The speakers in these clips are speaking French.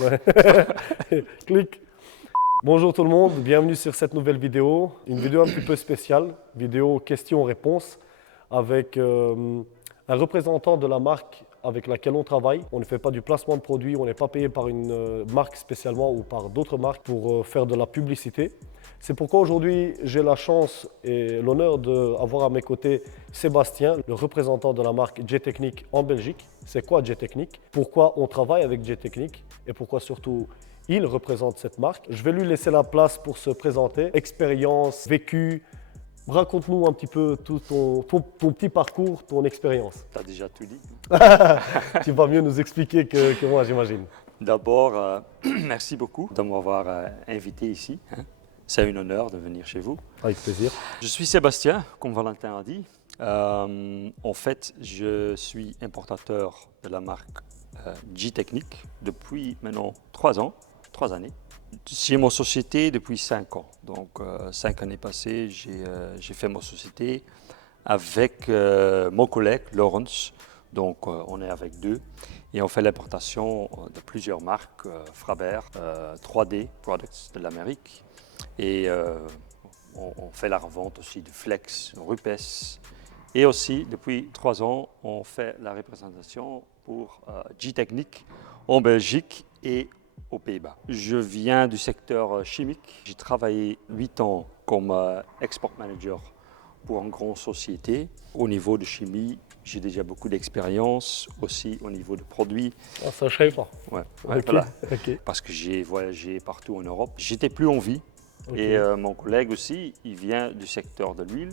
Ouais. Clic. Bonjour tout le monde, bienvenue sur cette nouvelle vidéo. Une vidéo un petit peu spéciale, vidéo questions-réponses avec un représentant de la marque avec laquelle on travaille. On ne fait pas du placement de produits, on n'est pas payé par une marque spécialement ou par d'autres marques pour faire de la publicité. C'est pourquoi aujourd'hui j'ai la chance et l'honneur d'avoir à mes côtés Sébastien, le représentant de la marque J-Technique en Belgique. C'est quoi J-Technique? Pourquoi on travaille avec J-Technique et pourquoi surtout il représente cette marque? Je vais lui laisser la place pour se présenter. Expérience, vécu. Raconte-nous un petit peu tout ton petit parcours, ton expérience. Tu as déjà tout dit. Tu vas mieux nous expliquer que moi, j'imagine. D'abord, merci beaucoup de m'avoir invité ici. C'est un honneur de venir chez vous. Avec plaisir. Je suis Sébastien, comme Valentin a dit. En fait, je suis importateur de la marque J-Technique depuis maintenant 3 années. J'ai mon société depuis 5 ans. Donc, 5 années passées, j'ai fait ma société avec mon collègue Lawrence. Donc, on est avec deux et on fait l'importation de plusieurs marques, Frabert, 3D Products de l'Amérique et on fait la revente aussi de Flex, Rupes et aussi depuis 3 ans, on fait la représentation pour J-Technique en Belgique et aux Pays-Bas. Je viens du secteur chimique. J'ai travaillé 8 ans comme export manager pour une grande société. Au niveau de chimie, j'ai déjà beaucoup d'expérience, aussi au niveau de produits. Ah, ça, je savais pas. Ouais, Ok, voilà. ok. Parce que j'ai voyagé partout en Europe. J'étais plus en vie. Ok. Et mon collègue aussi, il vient du secteur de l'huile,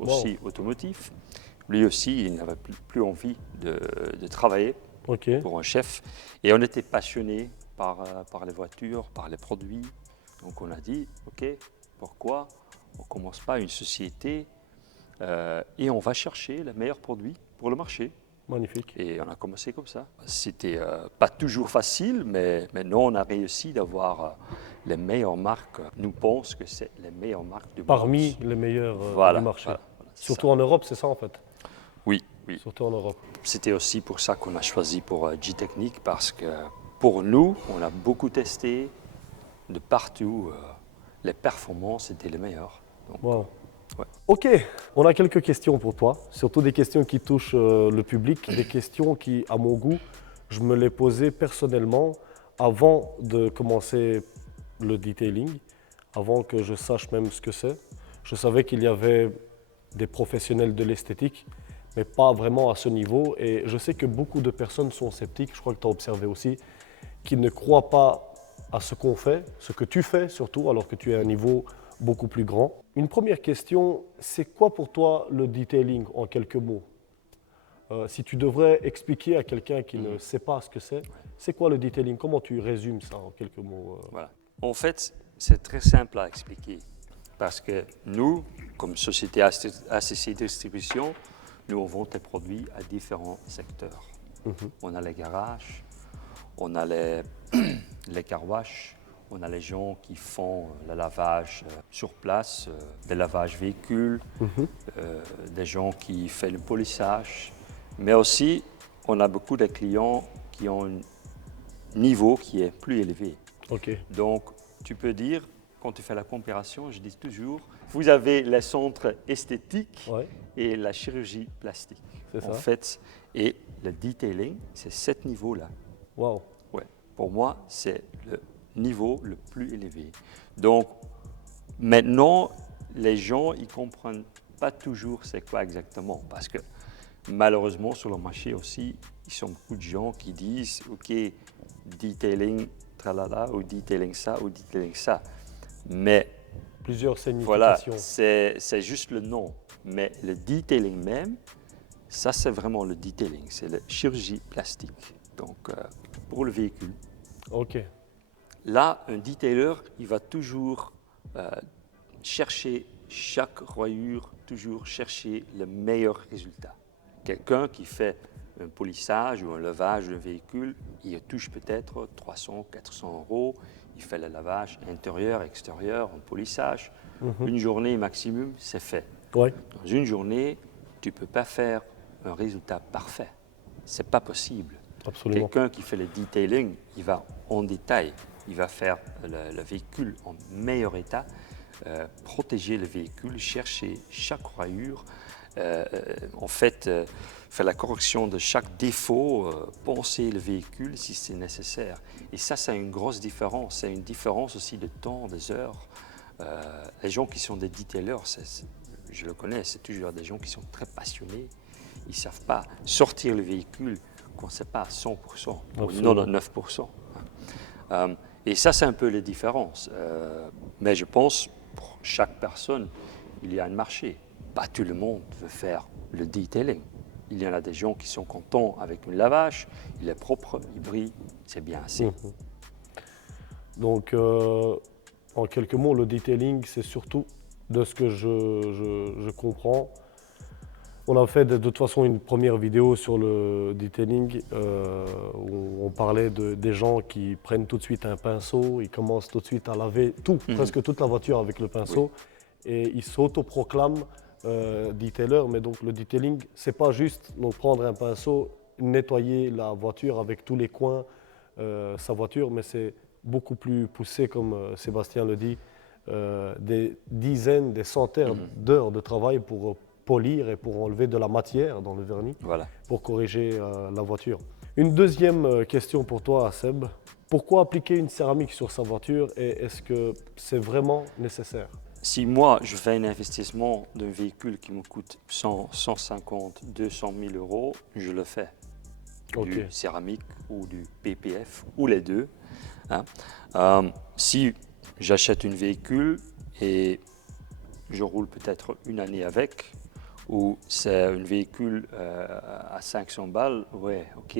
aussi automotif. Lui aussi, il n'avait plus envie de travailler pour un chef. Et on était passionnés par les voitures, par les produits. Donc on a dit, OK, pourquoi on ne commence pas une société et on va chercher les meilleurs produits pour le marché. Magnifique. Et on a commencé comme ça. C'était pas toujours facile, mais maintenant on a réussi d'avoir les meilleures marques. Nous pensons que c'est les meilleures marques du monde. Parmi les meilleurs du marché. Voilà, Surtout en Europe, c'est ça en fait? Oui, oui. Surtout en Europe. C'était aussi pour ça qu'on a choisi pour J-Technique, parce que pour nous, on a beaucoup testé de partout. Les performances étaient les meilleures. Donc, Wow. ouais. Ok, on a quelques questions pour toi, surtout des questions qui touchent le public, des questions qui, à mon goût, je me les posais personnellement avant de commencer le detailing, avant que je sache même ce que c'est. Je savais qu'il y avait des professionnels de l'esthétique, mais pas vraiment à ce niveau. Et je sais que beaucoup de personnes sont sceptiques, je crois que tu as observé aussi, qui ne croient pas à ce qu'on fait, ce que tu fais surtout, alors que tu es à un niveau beaucoup plus grand. Une première question, c'est quoi pour toi le detailing en quelques mots? Si tu devrais expliquer à quelqu'un qui ne sait pas ce que c'est quoi le detailing? Comment tu résumes ça en quelques mots? Voilà. En fait, c'est très simple à expliquer. Parce que nous, comme société ACC Distribution, nous vendons des produits à différents secteurs. On a les garages, on a les car wash, on a les gens qui font le lavage sur place, des lavages véhicules, des gens qui font le polissage. Mais aussi, on a beaucoup de clients qui ont un niveau qui est plus élevé. Ok. Donc, tu peux dire, quand tu fais la comparaison, je dis toujours, vous avez les centres esthétiques et la chirurgie plastique. C'est ça. En fait, et le detailing, c'est ce niveau-là. Wow. Ouais. Pour moi, c'est le niveau le plus élevé. Donc, maintenant, les gens, ils ne comprennent pas toujours c'est quoi exactement. Parce que malheureusement, sur le marché aussi, il y a beaucoup de gens qui disent, OK, detailing, tralala, ou detailing ça, ou detailing ça. Mais plusieurs voilà, significations. c'est juste le nom. Mais le detailing même, ça c'est vraiment le detailing, c'est la chirurgie plastique. Donc pour le véhicule. Ok. Là, un detailer, il va toujours chercher chaque royure, toujours chercher le meilleur résultat. Quelqu'un qui fait un polissage ou un lavage d'un véhicule, il touche peut-être 300, 400 €. Il fait le lavage intérieur, extérieur, un polissage. Une journée maximum, c'est fait. Ouais. Dans une journée, tu ne peux pas faire un résultat parfait. Ce n'est pas possible. Absolument. Quelqu'un qui fait le detailing, il va en détail, il va faire le véhicule en meilleur état, protéger le véhicule, chercher chaque rayure, faire la correction de chaque défaut, penser le véhicule si c'est nécessaire. Et ça, c'est une grosse différence. C'est une différence aussi de temps, des heures. Les gens qui sont des detailers, je le connais, c'est toujours des gens qui sont très passionnés. Ils ne savent pas sortir le véhicule qu'on ne sait pas à 100% ou 99%. Et ça, c'est un peu les différences. Mais je pense, pour chaque personne, il y a un marché. Pas tout le monde veut faire le detailing. Il y en a des gens qui sont contents avec un lavage, il est propre, il brille, c'est bien assez. Donc, en quelques mots, le detailing, c'est surtout, de ce que je comprends, on a fait de toute façon une première vidéo sur le detailing où on parlait des gens qui prennent tout de suite un pinceau, ils commencent tout de suite à laver presque toute la voiture avec le pinceau et ils s'autoproclament detailer. Mais donc le detailing, c'est pas juste donc, prendre un pinceau, nettoyer la voiture avec tous les coins, sa voiture, mais c'est beaucoup plus poussé comme Sébastien le dit, des dizaines, des centaines d'heures de travail pour polir et pour enlever de la matière dans le vernis, pour corriger la voiture. Une deuxième question pour toi, Seb. Pourquoi appliquer une céramique sur sa voiture et est-ce que c'est vraiment nécessaire? Si moi, je fais un investissement d'un véhicule qui me coûte 100, 150, 200 000 euros, je le fais. Du céramique ou du PPF, ou les deux. Si j'achète un véhicule et je roule peut-être une année avec, ou c'est un véhicule à 500 balles, ouais, ok.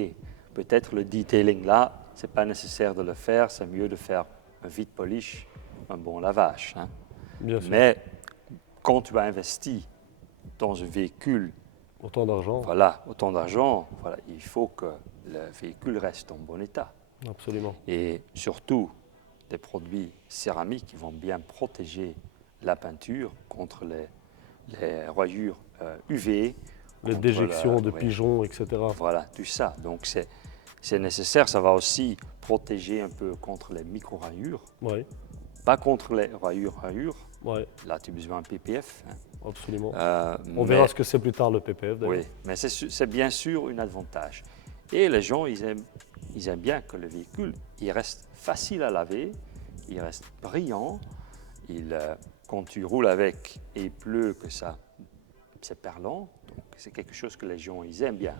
Peut-être le detailing là, c'est pas nécessaire de le faire, c'est mieux de faire un vide polish, un bon lavage. Bien sûr. Mais quand tu as investi dans un véhicule, autant d'argent, il faut que le véhicule reste en bon état. Absolument. Et surtout, des produits céramiques qui vont bien protéger la peinture contre les rayures UV. Les déjections de pigeons, etc. Voilà, tout ça. Donc c'est nécessaire. Ça va aussi protéger un peu contre les micro-rayures. Pas contre les rayures. Là, tu as besoin d'un PPF. Absolument. On verra ce que c'est plus tard le PPF. Oui, mais c'est bien sûr un avantage. Et les gens, ils aiment bien que le véhicule, il reste facile à laver, il reste brillant. Quand tu roules avec et il pleut, que c'est perlant. Donc c'est quelque chose que les gens, ils aiment bien.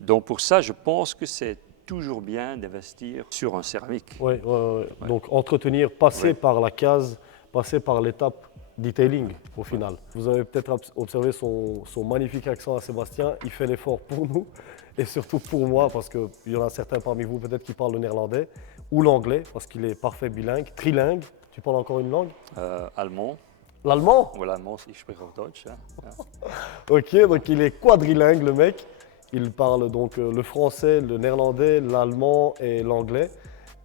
Donc pour ça, je pense que c'est toujours bien d'investir sur un céramique. Ouais. Donc entretenir, passer par la case, passer par l'étape detailing au final. Vous avez peut-être observé son magnifique accent à Sébastien. Il fait l'effort pour nous et surtout pour moi parce qu'il y en a certains parmi vous peut-être qui parlent le néerlandais ou l'anglais parce qu'il est parfait bilingue, trilingue. Tu parles encore une langue? Allemand. L'allemand? Oui, l'allemand, ich spreche auch Deutsch. Ok, donc il est quadrilingue le mec. Il parle donc le français, le néerlandais, l'allemand et l'anglais.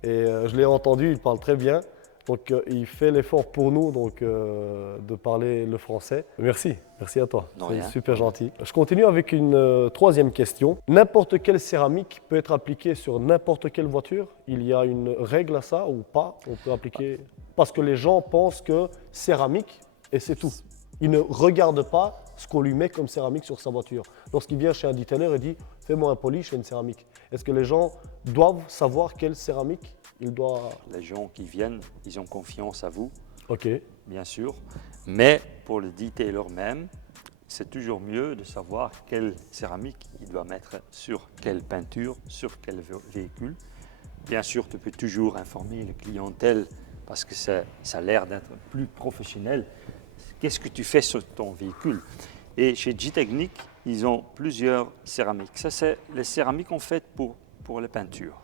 Et je l'ai entendu, il parle très bien. Donc il fait l'effort pour nous donc, de parler le français. Merci à toi. C'est super gentil. Je continue avec une troisième question. N'importe quelle céramique peut être appliquée sur n'importe quelle voiture? Il y a une règle à ça ou pas? On peut appliquer... Parce que les gens pensent que céramique et c'est tout. Ils ne regardent pas ce qu'on lui met comme céramique sur sa voiture. Lorsqu'il vient chez un detailer et dit « fais-moi un polish et une céramique », est-ce que les gens doivent savoir quelle céramique il doit... Les gens qui viennent, ils ont confiance à vous, bien sûr. Mais pour le detailer même, c'est toujours mieux de savoir quelle céramique il doit mettre sur quelle peinture, sur quel véhicule. Bien sûr, tu peux toujours informer le clientèle parce que ça a l'air d'être plus professionnel. Qu'est-ce que tu fais sur ton véhicule? Et chez G-Technique, ils ont plusieurs céramiques. Ça, c'est les céramiques en fait pour les peintures.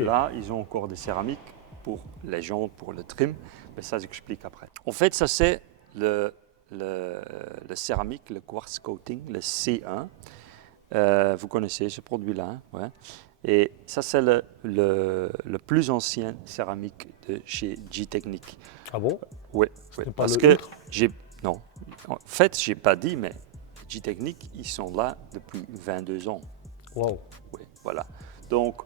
Là, ils ont encore des céramiques pour les jantes, pour le trim. Mais ça, j'explique après. En fait, ça, c'est le céramique, le quartz coating, le C1. Vous connaissez ce produit-là, hein? Et ça, c'est le plus ancien céramique de chez G-Technique. Ah bon? Oui, parce que non, en fait, je n'ai pas dit, mais G-Technique, ils sont là depuis 22 ans. Wow. Oui, voilà. Donc,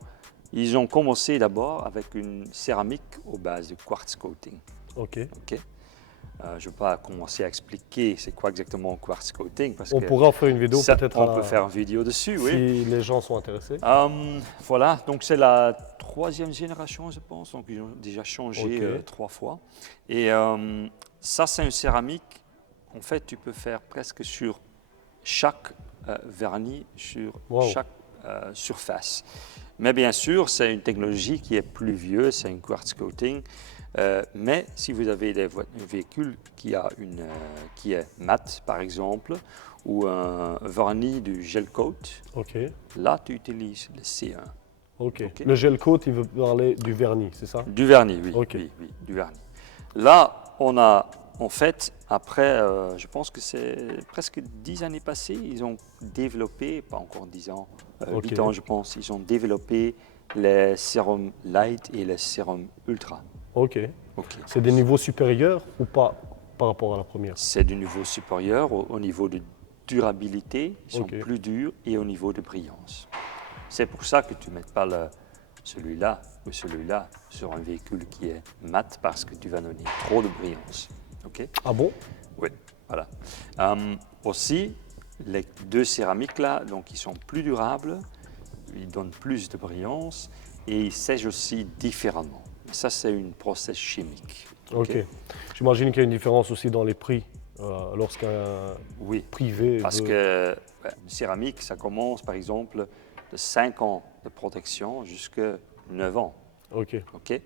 ils ont commencé d'abord avec une céramique aux bases de quartz coating. Ok. Ok. Je ne vais pas commencer à expliquer c'est quoi exactement un quartz coating parce On que pourra en faire une vidéo ça, peut-être on peut faire une vidéo dessus, oui. si les gens sont intéressés. Voilà, donc c'est la troisième génération, je pense. Donc ils ont déjà changé Ok. 3 fois. Et ça, c'est une céramique. En fait, tu peux faire presque sur chaque vernis, sur Wow. chaque surface. Mais bien sûr, c'est une technologie qui est plus vieuse, c'est un quartz coating. Mais si vous avez un véhicule qui est mat, par exemple, ou un vernis du gel coat, Ok. là, tu utilises le C1. Ok. Ok. Le gel coat, il veut parler du vernis, c'est ça? Du vernis, oui, Ok. oui, oui, du vernis. Là, on a, en fait, après, je pense que c'est presque 10 années passées, ils ont développé, pas encore 10 ans, 8 Ok. ans, je pense, ils ont développé les sérums light et les sérums ultra. Ok. Ok. C'est des niveaux supérieurs ou pas par rapport à la première? C'est du niveau supérieur au niveau de durabilité, ils sont Ok. plus durs, et au niveau de brillance. C'est pour ça que tu ne mets pas celui-là ou celui-là sur un véhicule qui est mat parce que tu vas donner trop de brillance. Ok. Ah bon? Oui, voilà. Aussi, les deux céramiques là, donc ils sont plus durables, ils donnent plus de brillance et ils sèchent aussi différemment. Ça, c'est une process chimique. Ok. J'imagine qu'il y a une différence aussi dans les prix lorsqu'un Oui, privé parce veut... que une céramique, ça commence par exemple de 5 ans de protection jusqu'à 9 ans. Ok. Ok.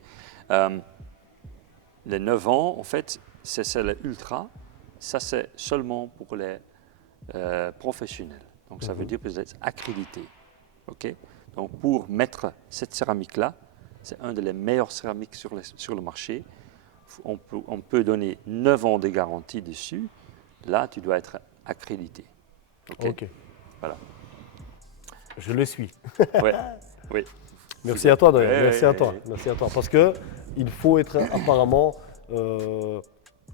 Les 9 ans, en fait, c'est l'ultra. Ça, c'est seulement pour les professionnels. Donc, ça veut dire que vous êtes accrédité. Ok. Donc, pour mettre cette céramique-là, c'est un des meilleurs céramiques sur le marché. On peut donner 9 ans de garantie dessus. Là, tu dois être accrédité. Ok. Ok. Voilà. Je le suis. Ouais. Oui. Merci à toi d'ailleurs. Ouais, Merci à ouais, toi. ouais. Merci à toi. Parce que il faut être apparemment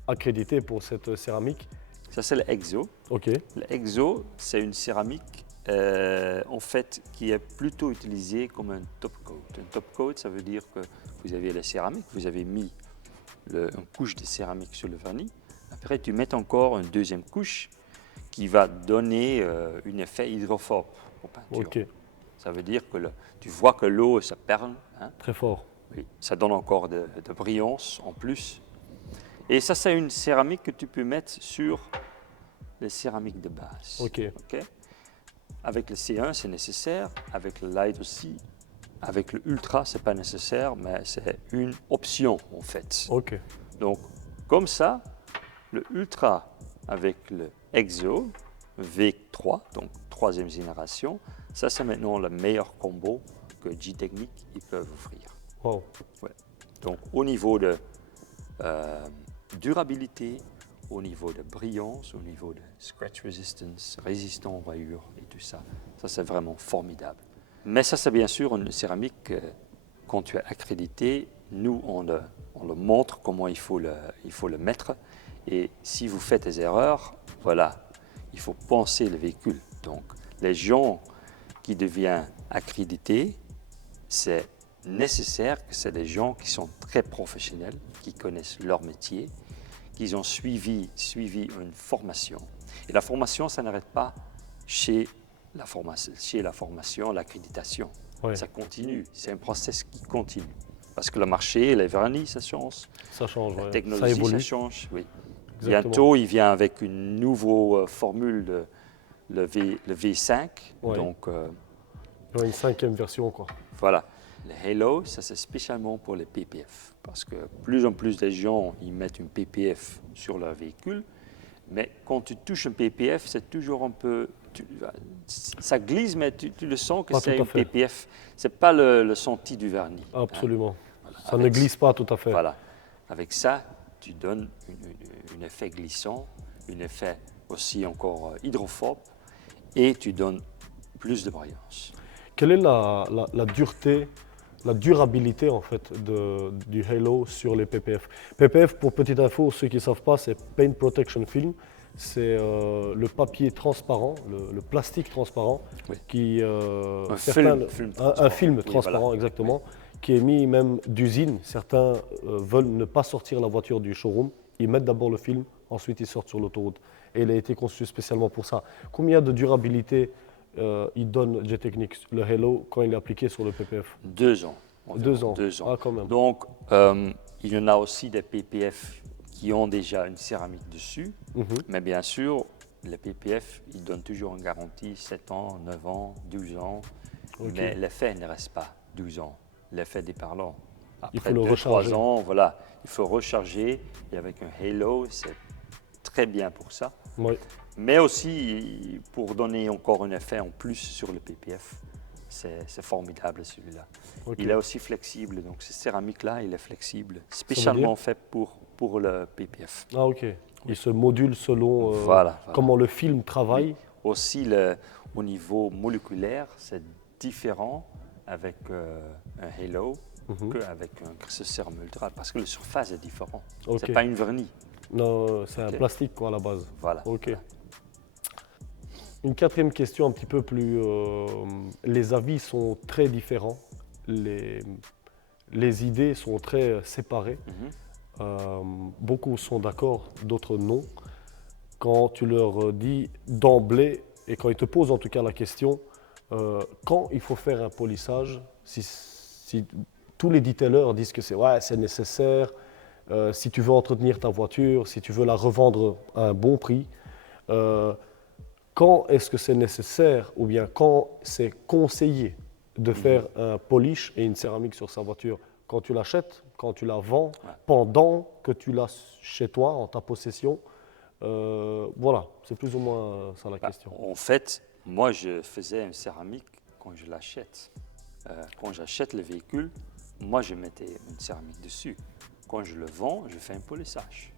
accrédité pour cette céramique. Ça, c'est l'Exo. Ok. L'Exo, c'est une céramique en fait qui est plutôt utilisée comme un top coat. Un top coat, ça veut dire que vous avez la céramique, vous avez mis une couche de céramique sur le vernis. Après, tu mets encore une deuxième couche qui va donner un effet hydrophobe aux peintures. Ok. Ça veut dire que tu vois que l'eau, ça perle. Hein. Très fort. Oui, ça donne encore de brillance en plus. Et ça, c'est une céramique que tu peux mettre sur les céramiques de base. Ok. Ok. Avec le C1, c'est nécessaire. Avec le light aussi. Avec le ultra, c'est pas nécessaire, mais c'est une option en fait. Ok. Donc, comme ça, le ultra avec le Exo V3, donc troisième génération, ça c'est maintenant le meilleur combo que G-Technique ils peuvent offrir. Wow. Ouais. Donc, au niveau de durabilité, au niveau de brillance, au niveau de scratch resistance, résistant aux rayures et tout ça, ça c'est vraiment formidable. Mais ça c'est bien sûr une céramique, quand tu es accrédité, nous on le montre comment il faut le mettre. Et si vous faites des erreurs, voilà, il faut penser le véhicule. Donc les gens qui deviennent accrédités, c'est nécessaire que c'est des gens qui sont très professionnels, qui connaissent leur métier, qui ont suivi une formation. Et la formation, ça n'arrête pas chez la formation, l'accréditation. Ouais. Ça continue, c'est un process qui continue. Parce que le marché, les vernis, ça change. Ça change. La Ouais. technologie, Ça évolue. ça change. Oui. Exactement. Bientôt, il vient avec une nouvelle formule, le V5. Ouais. Donc, Il y aura une 5e version, quoi. voilà. Le Halo, ça c'est spécialement pour les PPF. Parce que plus en plus de gens, ils mettent une PPF sur leur véhicule. Mais quand tu touches un PPF, c'est toujours un peu... ça glisse, mais tu le sens que Pas c'est tout à une fait. PPF. Ce n'est pas le senti du vernis. Hein. Absolument. Voilà. Ça ne glisse pas tout à fait. Voilà. Avec ça, tu donnes un effet glissant, un effet aussi encore hydrophobe, et tu donnes plus de brillance. Quelle est la dureté, la durabilité en fait du Halo sur les PPF? PPF, pour petite info, ceux qui ne savent pas, c'est Paint Protection Film. c'est le papier transparent, le plastique transparent, Oui. qui, Un certains- film un transparent. film Oui, transparent voilà. exactement, qui est mis même d'usine. Certains veulent ne pas sortir la voiture du showroom, ils mettent d'abord le film, ensuite ils sortent sur l'autoroute. Et il a été conçu spécialement pour ça. Combien de durabilité il donne J-Technics, le Halo, quand il est appliqué sur le PPF? 2 ans. Environ 2 ans. 2 ans. Ah, quand même. Donc, il y en a aussi des PPF qui ont déjà une céramique dessus, mais bien sûr, les PPF, ils donnent toujours une garantie 7 ans, 9 ans, 12 ans, Ok. mais l'effet ne reste pas 12 ans. L'effet des parlants. Il Après faut le 2-3 recharger. ans, voilà, il faut recharger. Et avec un Halo, c'est très bien pour ça. Oui. Mais aussi pour donner encore un effet en plus sur le PPF. C'est formidable celui-là. Ok. Il est aussi flexible, donc ce céramique-là, il est flexible, spécialement fait pour le PPF. Ah, ok. Il se module selon Voilà. comment le film travaille. Aussi, au niveau moléculaire, c'est différent avec un Halo qu'avec un Cryocérum Ultra, parce que la surface est différente. Ok. Ce n'est pas une vernis. Non, c'est un Ok. plastique quoi, à la base. Voilà. Ok. Voilà. Une quatrième question un petit peu plus... les avis sont très différents. Les idées sont très séparées. Beaucoup sont d'accord, d'autres non. Quand tu leur dis d'emblée, et quand ils te posent en tout cas la question, quand il faut faire un polissage, si tous les detailers disent que c'est nécessaire, si tu veux entretenir ta voiture, si tu veux la revendre à un bon prix, quand est-ce que c'est nécessaire ou bien quand c'est conseillé de faire un polish et une céramique sur sa voiture? Quand tu l'achètes, quand tu la vends, pendant que tu l'as chez toi, en ta possession? Voilà, c'est plus ou moins ça la question. En fait, moi, je faisais une céramique quand je l'achète. Quand j'achète le véhicule, moi, je mettais une céramique dessus. Quand je le vends, je fais un polissage.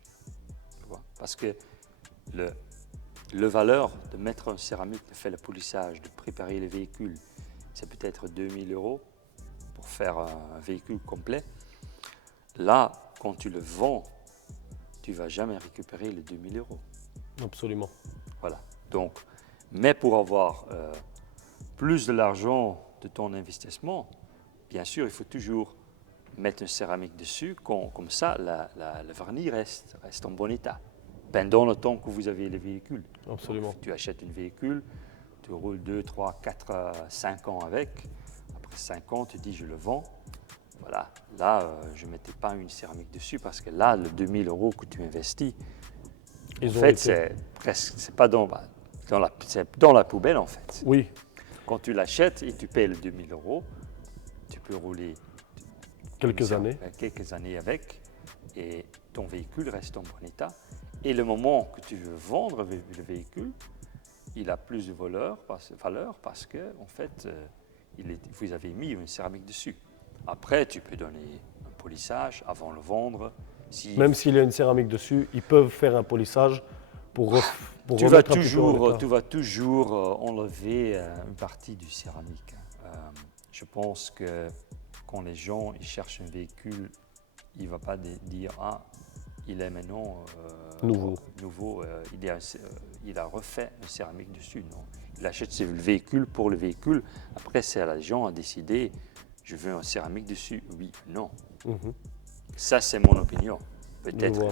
Tu vois? Parce que le valeur de mettre une céramique, de faire le polissage, de préparer le véhicule, c'est peut-être 2000 € pour faire un véhicule complet. Là, quand tu le vends, tu ne vas jamais récupérer les 2000 €. Absolument. Voilà. Donc, mais pour avoir plus de l'argent de ton investissement, bien sûr, il faut toujours mettre une céramique dessus, comme ça, le vernis reste en bon état pendant le temps que vous avez le véhicule. Absolument. Donc, tu achètes un véhicule, tu roules 2, 3, 4, 5 ans avec. Après 5 ans, tu dis je le vends. Voilà. Là, je ne mettais pas une céramique dessus parce que là, le 2000 € que tu investis, en fait, c'est pas c'est dans la poubelle en fait. Oui, Quand tu l'achètes et tu payes le 2000 €, tu peux rouler quelques années. quelques années avec et ton véhicule reste en bon état. Et le moment que tu veux vendre le véhicule, il a plus de valeur parce que en fait, vous avez mis une céramique dessus. Après, tu peux donner un polissage avant de le vendre. Même s'il y a une céramique dessus, ils peuvent faire un polissage pour tu vas remettre un petit peu en toujours, état. tu vas toujours enlever une partie du céramique. Je pense que quand les gens ils cherchent un véhicule, il ne va pas dire « Ah, il est maintenant nouveau il a refait une céramique dessus. » Non, il achète le véhicule pour le véhicule. Après, c'est à l'agent à décider « Je veux une céramique dessus, oui, non. Ça, c'est mon opinion. Peut-être...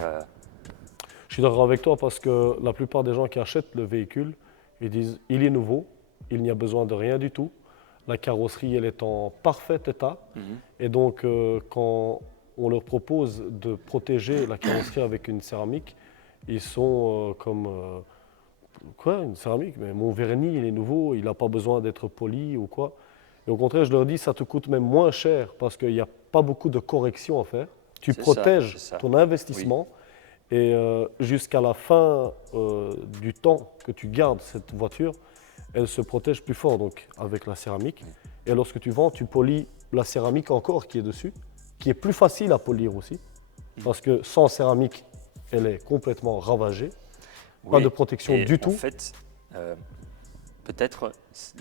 Je suis d'accord avec toi parce que la plupart des gens qui achètent le véhicule, ils disent il est nouveau, il n'y a besoin de rien du tout. La carrosserie, elle est en parfait état. Et donc, quand on leur propose de protéger la carrosserie avec une céramique, ils sont comme quoi, une céramique? Mais mon vernis, il est nouveau, il n'a pas besoin d'être poli ou quoi. Et au contraire, je leur dis ça te coûte même moins cher parce qu'il n'y a pas beaucoup de corrections à faire. Tu protèges ton investissement. Et jusqu'à la fin du temps que tu gardes cette voiture, elle se protège plus fort donc, avec la céramique. Et lorsque tu vends, tu polis la céramique encore qui est dessus, qui est plus facile à polir aussi, parce que sans céramique, elle est complètement ravagée. Pas de protection du tout. En fait, peut-être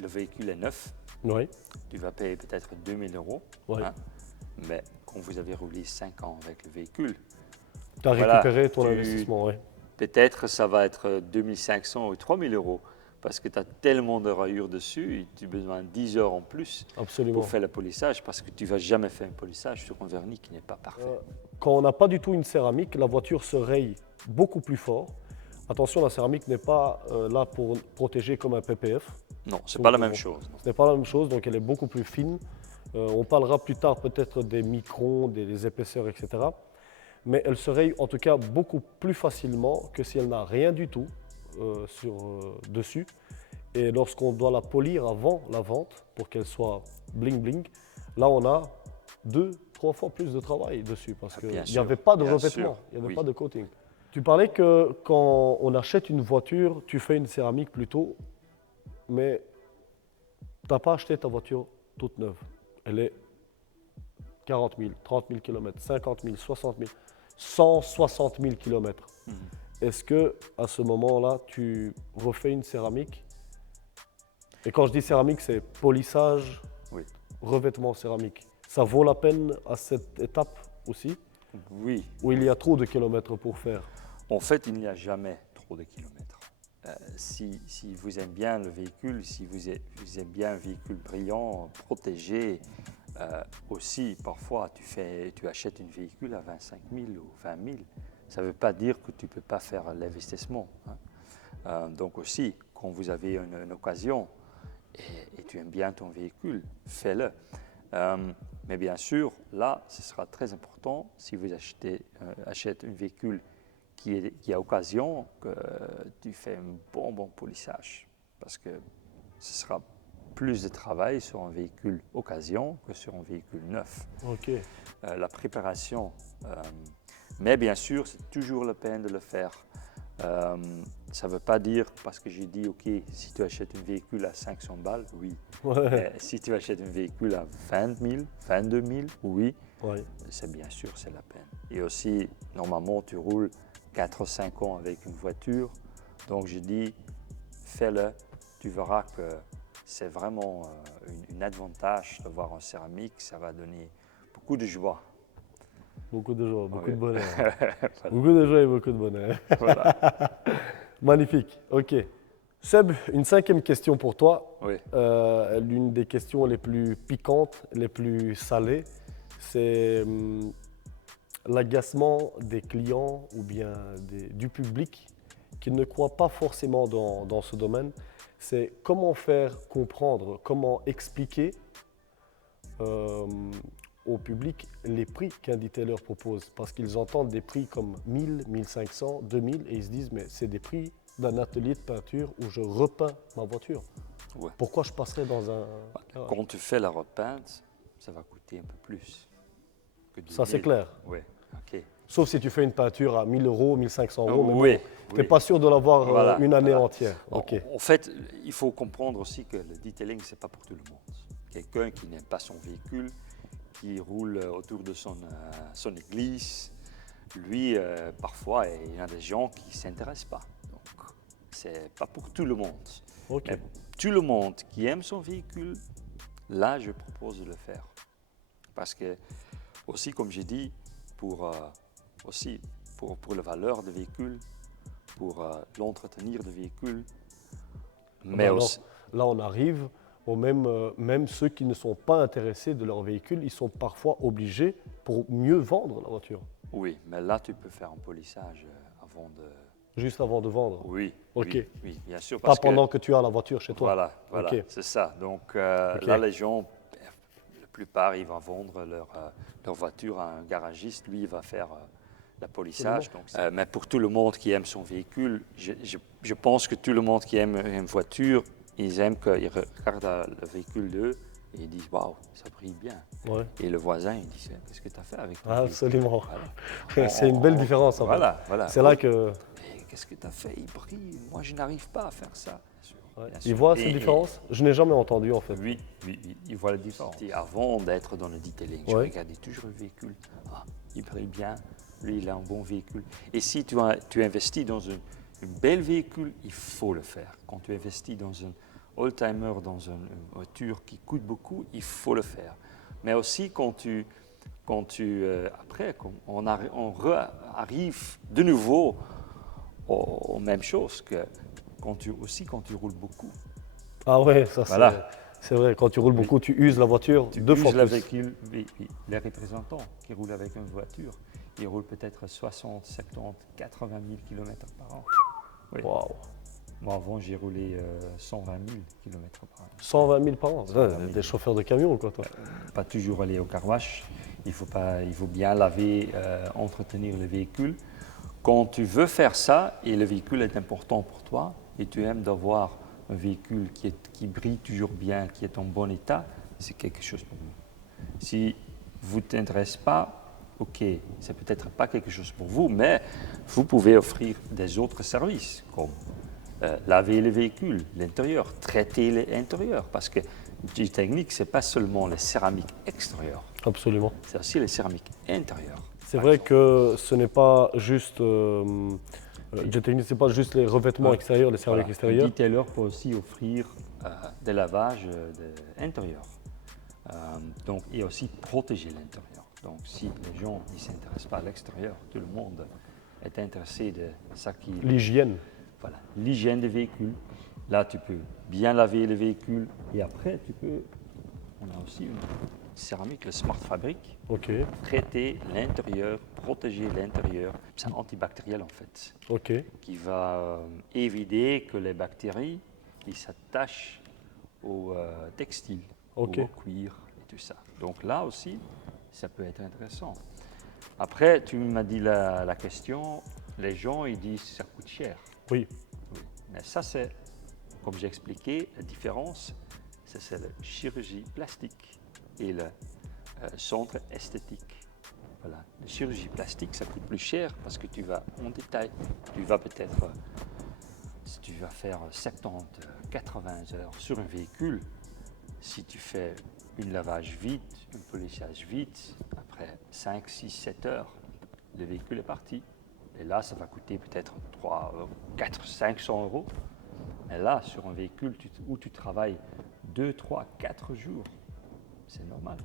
le véhicule est neuf, tu vas payer peut-être 2000 €, mais quand vous avez roulé 5 ans avec le véhicule, tu as récupéré ton investissement, peut-être ça va être 2500 ou 3000 euros parce que tu as tellement de rayures dessus et tu as besoin de 10 heures en plus Absolument. pour faire le polissage parce que tu ne vas jamais faire un polissage sur un vernis qui n'est pas parfait. Quand on n'a pas du tout une céramique, la voiture se raye beaucoup plus fort. Attention, la céramique n'est pas là pour protéger comme un PPF. Non, ce n'est pas la même chose. Ce n'est pas la même chose, donc elle est beaucoup plus fine. On parlera plus tard peut-être des microns, des épaisseurs, etc. Mais elle se raye en tout cas beaucoup plus facilement que si elle n'a rien du tout dessus. Et lorsqu'on doit la polir avant la vente pour qu'elle soit bling bling, là on a 2-3 fois plus de travail dessus parce qu'il n'y avait pas de revêtement, il n'y avait pas de coating. Tu parlais que quand on achète une voiture, tu fais une céramique plutôt, mais tu n'as pas acheté ta voiture toute neuve. Elle est 40 000, 30 000 km, 50 000, 60 000, 160 000 km. Est-ce qu'à ce moment-là, tu refais une céramique? Et quand je dis céramique, c'est polissage, revêtement céramique. Ça vaut la peine à cette étape aussi? Oui. Ou il y a trop de kilomètres pour faire? En fait, il n'y a jamais trop de kilomètres. Si vous aimez bien le véhicule, si vous aimez bien un véhicule brillant, protégé, aussi parfois tu achètes un véhicule à 25 000 ou 20 000. Ça ne veut pas dire que tu ne peux pas faire l'investissement. Donc aussi, quand vous avez une occasion et tu aimes bien ton véhicule, fais-le. Mais bien sûr, là, ce sera très important si vous achetez un véhicule qui a occasion que tu fais un bon polissage. Parce que ce sera plus de travail sur un véhicule occasion que sur un véhicule neuf. Okay. La préparation, mais bien sûr, c'est toujours la peine de le faire. Ça ne veut pas dire, parce que j'ai dit, OK, si tu achètes un véhicule à 500 balles, oui. Ouais. Si tu achètes un véhicule à 20 000, 22 000, oui, c'est bien sûr, c'est la peine. Et aussi, normalement, tu roules 4 ou 5 ans avec une voiture. Donc, je dis, fais-le. Tu verras que c'est vraiment un avantage d'avoir en céramique. Ça va donner beaucoup de joie. Beaucoup de joie, beaucoup de bonheur. Voilà. Beaucoup de joie et beaucoup de bonheur. Voilà. Magnifique. OK. Seb, une 5e question pour toi. Oui. L'une des questions les plus piquantes, les plus salées, c'est l'agacement des clients ou bien du public qui ne croient pas forcément dans ce domaine. C'est comment faire comprendre, comment expliquer au public les prix qu'un detailer propose. Parce qu'ils entendent des prix comme 1000, 1500, 2000 et ils se disent mais c'est des prix d'un atelier de peinture où je repeins ma voiture. Ouais. Pourquoi je passerais dans un... Quand tu fais la repeinte, ça va coûter un peu plus que 2000. Ça c'est clair. Oui, ok. Sauf si tu fais une peinture à 1000 euros, 1500 euros, mais oui, tu n'es pas sûr de l'avoir une année entière. Okay. En fait, il faut comprendre aussi que le detailing, ce n'est pas pour tout le monde. Quelqu'un qui n'aime pas son véhicule, qui roule autour de son église, lui, parfois, il y a des gens qui ne s'intéressent pas. Donc, ce n'est pas pour tout le monde. Okay. Mais tout le monde qui aime son véhicule, là, je propose de le faire. Parce que, aussi, comme j'ai dit, pour la valeur du véhicule, pour l'entretenir du véhicule. Mais alors, aussi... Là, on arrive au même ceux qui ne sont pas intéressés de leur véhicule, ils sont parfois obligés pour mieux vendre la voiture. Oui, mais là, tu peux faire un polissage avant de... Juste avant de vendre? Oui, okay. Oui, bien sûr. Pas pendant que tu as la voiture chez toi? Voilà, okay. C'est ça. Donc là, les gens, la plupart, ils vont vendre leur voiture à un garagiste. Lui, il va faire la polissage. Donc, mais pour tout le monde qui aime son véhicule, je pense que tout le monde qui aime une voiture, ils aiment qu'ils regardent le véhicule d'eux et ils disent « Waouh, ça brille bien ouais. ». Et le voisin, il dit « Qu'est-ce que tu as fait avec ton Absolument. Voilà. C'est une belle différence. Voilà. C'est là que... Qu'est-ce que tu as fait? Il brille. Moi, je n'arrive pas à faire ça. Ouais. Ils voient cette différence? Je n'ai jamais entendu en fait. Oui, ils voient la différence. Et avant d'être dans le detailing, je regardais toujours le véhicule. Ah, il brille bien. Lui, il a un bon véhicule. Et si tu investis dans un bel véhicule, il faut le faire. Quand tu investis dans un old-timer, dans une voiture qui coûte beaucoup, il faut le faire. Mais aussi après, on arrive de nouveau aux mêmes choses que quand tu roules beaucoup. Ah ouais, ça Voilà. c'est vrai. Quand tu roules beaucoup, tu uses la voiture Tu deux fois uses le plus. véhicule, oui, oui. Les représentants qui roulent avec une voiture, ils roulent peut-être 60, 70, 80 000 km par an. Oui. Waouh. Moi, avant, j'ai roulé 120 000 km par an. 120 000 par an. 120 000. Des chauffeurs de camion, quoi, toi. Pas toujours aller au car wash. Il faut bien laver, entretenir le véhicule. Quand tu veux faire ça et le véhicule est important pour toi et tu aimes d'avoir un véhicule qui brille toujours bien, qui est en bon état, c'est quelque chose pour vous. Si vous ne t'intéresse pas, ok, c'est peut-être pas quelque chose pour vous, mais vous pouvez offrir des autres services comme laver le véhicule, l'intérieur, traiter l'intérieur, parce que G-Technique, ce n'est pas seulement les céramiques extérieures, Absolument. c'est aussi les céramiques intérieures. C'est vrai que ce n'est pas juste. G-Technique, c'est pas juste les revêtements extérieurs, les céramiques Voilà. extérieures. Le detailer peut aussi offrir des lavages intérieurs. Donc, et aussi protéger l'intérieur. Donc, si les gens ne s'intéressent pas à l'extérieur, tout le monde est intéressé de ça qui. L'hygiène. Voilà, l'hygiène des véhicules. Là, tu peux bien laver le véhicule et après, on a aussi une céramique, le Smart Fabric. Ok, Traiter l'intérieur, protéger l'intérieur. C'est antibactériel en fait, ok, qui va éviter que les bactéries ils s'attachent au textile, Ok. ou au cuir et tout ça. Donc là aussi, ça peut être intéressant. Après, tu m'as dit la question, les gens ils disent ça coûte cher. oui, Oui. Mais ça c'est, comme j'ai expliqué, la différence, c'est la chirurgie plastique et le centre esthétique. Voilà. La chirurgie plastique, ça coûte plus cher parce que tu vas en détail. Tu vas peut-être, si tu vas faire 70, 80 heures sur un véhicule, si tu fais un lavage vite, un polissage vite, après 5, 6, 7 heures, le véhicule est parti. Et là, ça va coûter peut-être 3, 4, 500 euros. Et là, sur un véhicule où tu travailles 2, 3, 4 jours, c'est normal.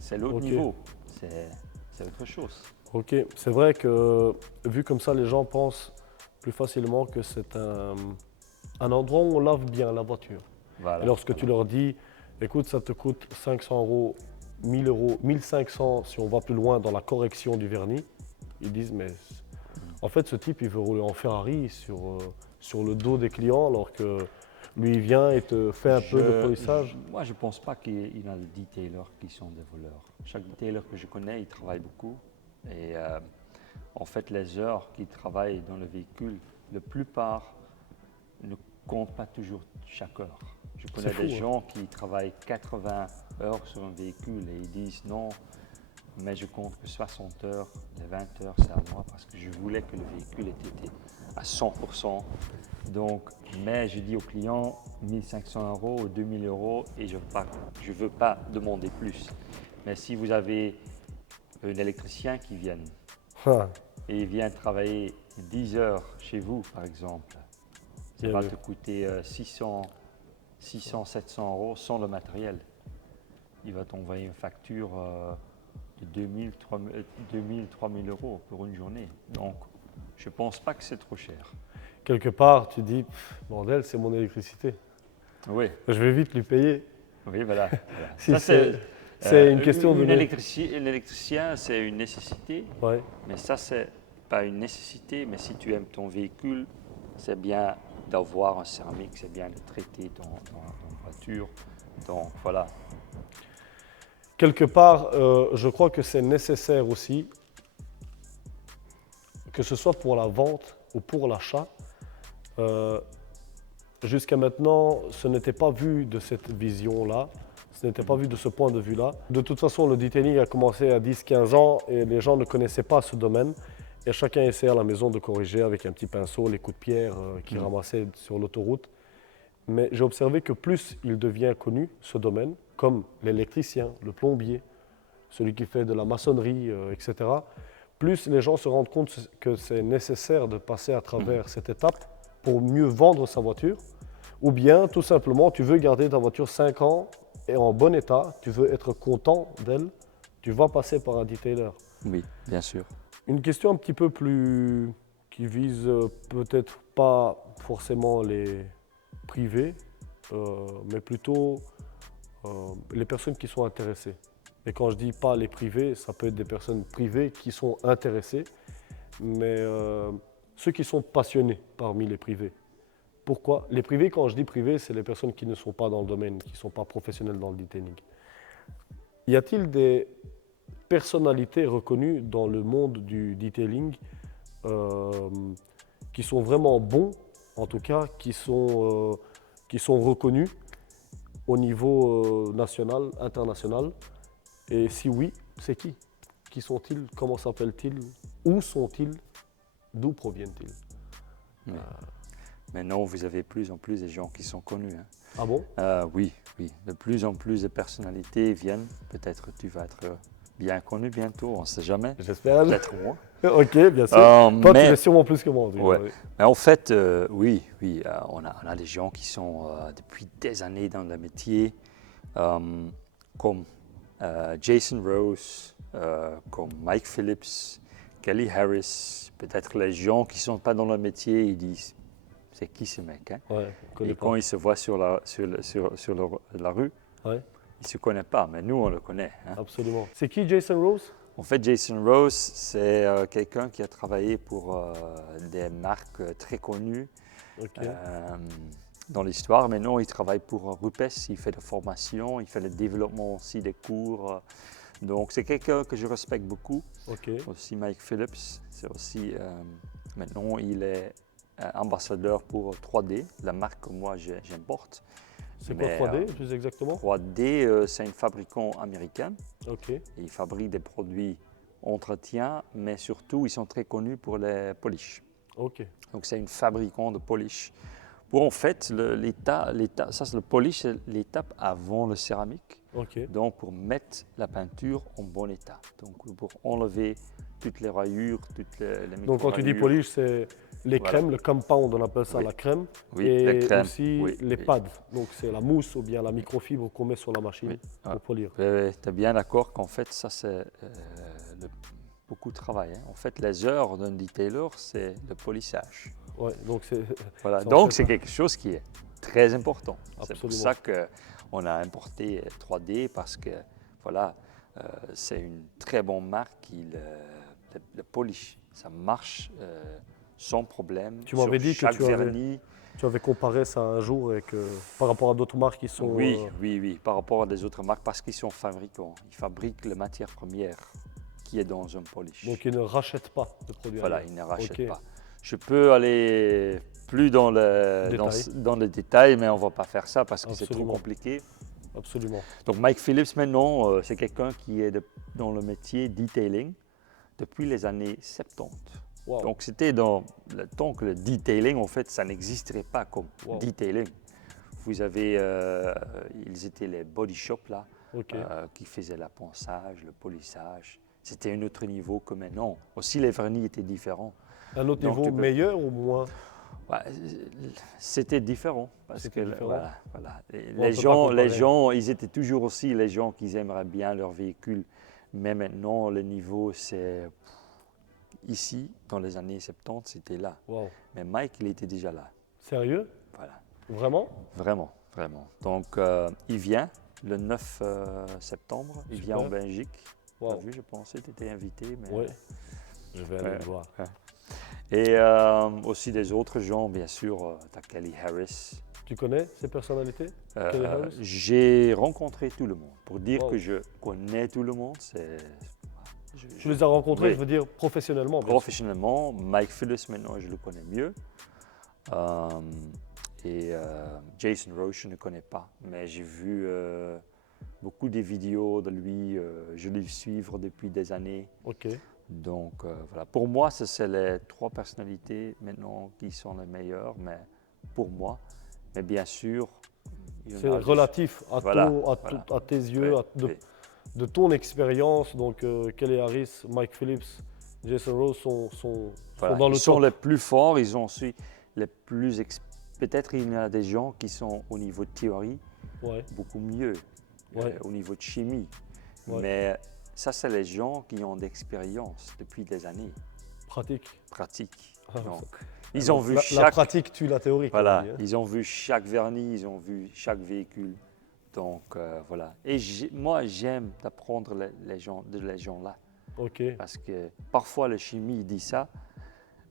C'est l'autre Ok. niveau, c'est autre chose. ok. C'est vrai que vu comme ça, les gens pensent plus facilement que c'est un endroit où on lave bien la voiture. Voilà. Et lorsque tu leur dis, écoute, ça te coûte 500 euros, 1000 euros, 1500 si on va plus loin dans la correction du vernis, ils disent, mais en fait, ce type, il veut rouler en Ferrari sur le dos des clients, alors que lui, il vient et te fait un peu de polissage. Moi, je ne pense pas qu'il y a des detailers qui sont des voleurs. Chaque detailer que je connais, il travaille beaucoup. Et en fait, les heures qu'il travaille dans le véhicule, la plupart ne comptent pas toujours chaque heure. Je connais fou, des hein. gens qui travaillent 80 heures sur un véhicule et ils disent non, mais je compte que 60 heures, les 20 heures, c'est à moi parce que je voulais que le véhicule était à 100%. Donc, mais je dis aux clients 1500 euros ou 2000 euros et je ne veux pas demander plus. Mais si vous avez un électricien qui vient Ah, et il vient travailler 10 heures chez vous, par exemple, ça Bien va vu. te coûter 600, 700 euros sans le matériel. Il va t'envoyer une facture de 2000, 3000 euros pour une journée. Donc, je ne pense pas que c'est trop cher. quelque part, tu dis, bordel, c'est mon électricité. Oui, Je vais vite lui payer. oui, voilà. Si Ça, c'est une question de... Un électricien, c'est une nécessité, Ouais. mais ça, c'est pas une nécessité. Mais si tu aimes ton véhicule, c'est bien d'avoir un céramique, c'est bien de traiter ton voiture. Donc, voilà. Quelque part, je crois que c'est nécessaire aussi, que ce soit pour la vente ou pour l'achat. Jusqu'à maintenant, ce n'était pas vu de cette vision-là, ce n'était pas vu de ce point de vue-là. De toute façon, le detailing a commencé à 10-15 ans et les gens ne connaissaient pas ce domaine. Et chacun essayait à la maison de corriger avec un petit pinceau les coups de pierre qu'il ramassait sur l'autoroute. Mais j'ai observé que plus il devient connu, ce domaine, comme l'électricien, le plombier, celui qui fait de la maçonnerie, etc., plus les gens se rendent compte que c'est nécessaire de passer à travers cette étape pour mieux vendre sa voiture, ou bien tout simplement tu veux garder ta voiture 5 ans et en bon état, tu veux être content d'elle, tu vas passer par un detailer. Oui, bien sûr. Une question un petit peu plus qui vise peut-être pas forcément les privés, mais plutôt les personnes qui sont intéressées. Et quand je dis pas les privés, ça peut être des personnes privées qui sont intéressées, mais ceux qui sont passionnés parmi les privés. Pourquoi? Les privés, quand je dis privés, c'est les personnes qui ne sont pas dans le domaine, qui ne sont pas professionnelles dans le detailing. Y a-t-il des personnalités reconnues dans le monde du detailing qui sont vraiment bons, en tout cas, qui sont reconnus au niveau national, international? Et si oui, c'est qui? Qui sont-ils? Comment s'appellent-ils? Où sont-ils? D'où proviennent-ils? Oui. Maintenant, vous avez de plus en plus de gens qui sont connus. Hein. Ah bon? Oui, oui. De plus en plus de personnalités viennent. Peut-être tu vas être bien connu bientôt, on ne sait jamais. J'espère. Peut-être moi. Ok, bien sûr. Toi, tu mais, es sûrement plus que moi. ouais. Oui. Mais en fait, oui, on a des gens qui sont depuis des années dans le métier, comme Jason Rose, comme Mike Phillips, Kelly Harris. Peut-être les gens qui ne sont pas dans le métier, ils disent c'est qui ce mec hein? Ouais, Et quand ils se voient sur la rue, ouais, ils ne se connaissent pas, mais nous on le connaît. Hein? absolument. C'est qui Jason Rose? En fait, Jason Rose, c'est quelqu'un qui a travaillé pour des marques très connues Ok. dans l'histoire. Maintenant, il travaille pour Rupes, il fait des formations, il fait le développement aussi des cours. Donc, c'est quelqu'un que je respecte beaucoup. Ok. Aussi Mike Phillips, c'est aussi, maintenant, il est ambassadeur pour 3D, la marque que moi j'importe. C'est quoi 3D plus exactement? 3D, c'est un fabricant américain. Ok. Ils fabriquent des produits entretien, mais surtout, ils sont très connus pour les polishes. Ok. Donc, c'est un fabricant de polish. Pour en fait, ça c'est le polish, c'est l'étape avant le céramique. Ok. Donc, pour mettre la peinture en bon état. Donc, pour enlever toutes les rayures, toutes les micro-rayures. Donc quand tu dis polish, c'est les Voilà. crèmes, le compound, on appelle ça Oui. la crème. Oui, et la crème. aussi Oui, les oui. pads. Donc c'est la mousse ou bien la microfibre qu'on met sur la machine Oui. pour Ah. polir. Tu es bien d'accord qu'en fait, ça c'est beaucoup de travail. Hein. En fait, les heures d'un detailer, c'est le polissage. Ouais, donc c'est Voilà. c'est en Donc, fait c'est ça. quelque chose qui est très important. C'est pour Absolument. ça qu'on a importé 3D parce que voilà, c'est une très bonne marque qui le polish. Ça marche sans problème. Tu m'avais dit que chaque tu avais- vernis. Tu avais comparé ça un jour et que par rapport à d'autres marques qui sont. Oui, par rapport à des autres marques parce qu'ils sont fabricants. Ils fabriquent la matière première qui est dans un polish. Donc ils ne rachètent pas de produits. Voilà, ailleurs. ils ne rachètent Ok. pas. Je peux aller plus dans les détails, mais on ne va pas faire ça parce que c'est trop Absolument. compliqué. Absolument. Donc Mike Phillips maintenant, c'est quelqu'un qui est dans le métier detailing depuis les années 70. Wow. Donc c'était dans le temps que le detailing, en fait, ça n'existerait pas comme Wow. detailing. Vous avez, ils étaient les body shops là, Ok. qui faisaient le ponçage, le polissage. C'était un autre niveau que maintenant. Aussi les vernis étaient différents. Un autre Donc, niveau tu peux- meilleur ou moins? Ouais, c'était différent parce C'était que différent. voilà. Et On les peut pas gens, comparer. ils étaient toujours aussi les gens qui aimeraient bien leur véhicule. Mais maintenant, le niveau, c'est ici, dans les années 70, c'était là. Wow. Mais Mike, il était déjà là. Sérieux? Voilà, Vraiment? vraiment, vraiment. Donc, il vient le 9 septembre, il vient en Super. Belgique. Wow. Tu as vu, je pensais que tu étais invité. Mais... Oui. Je vais aller Ouais. le voir. Et aussi des autres gens, bien sûr, tu as Kelly Harris. Tu connais ces personnalités? Kelly Harris? J'ai rencontré tout le monde. Pour dire Wow. que je connais tout le monde, c'est... Tu les as rencontrés, Oui. je veux dire, professionnellement, bien sûr. Professionnellement, Mike Phillips, maintenant, je le connais mieux. Jason Rose, je ne connais pas. Mais j'ai vu beaucoup de vidéos de lui. Je le suis depuis des années. Ok. Donc, voilà. Pour moi, c'est les trois personnalités maintenant qui sont les meilleures. Mais pour moi, mais bien sûr, il y en C'est a relatif à, Voilà, à tes yeux, Oui, oui. de ton expérience. Donc, Kelly Harris, Mike Phillips, Jason Rose sont Voilà, dans ils le sont top. les plus forts, ils ont aussi les plus... Peut-être il y a des gens qui sont au niveau de théorie Ouais. beaucoup mieux, Ouais. au niveau de chimie. Ouais. Mais ça, c'est les gens qui ont d'expérience depuis des années. Pratique. pratique. Ah, Donc, ça- ils ont vu la chaque... pratique tue la théorie. comme Voilà, on dit, hein. ils ont vu chaque vernis, ils ont vu chaque véhicule. Donc, voilà. Et moi, j'aime d'apprendre de les gens là. Ok, Parce que parfois, la chimie dit ça,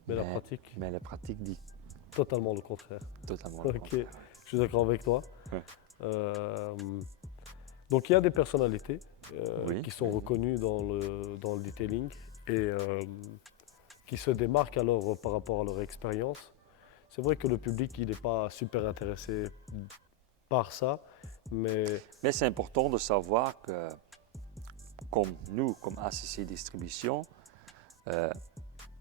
mais la pratique, mais la pratique dit totalement le contraire. totalement le Ok, contraire. je suis d'accord avec toi. Ouais. Euh, donc il y a des personnalités Oui, qui sont oui. reconnues dans le detailing et qui se démarquent alors par rapport à leur expérience. C'est vrai que le public, il n'est pas super intéressé par ça, mais Mais c'est important de savoir que, comme nous, comme ACC Distribution,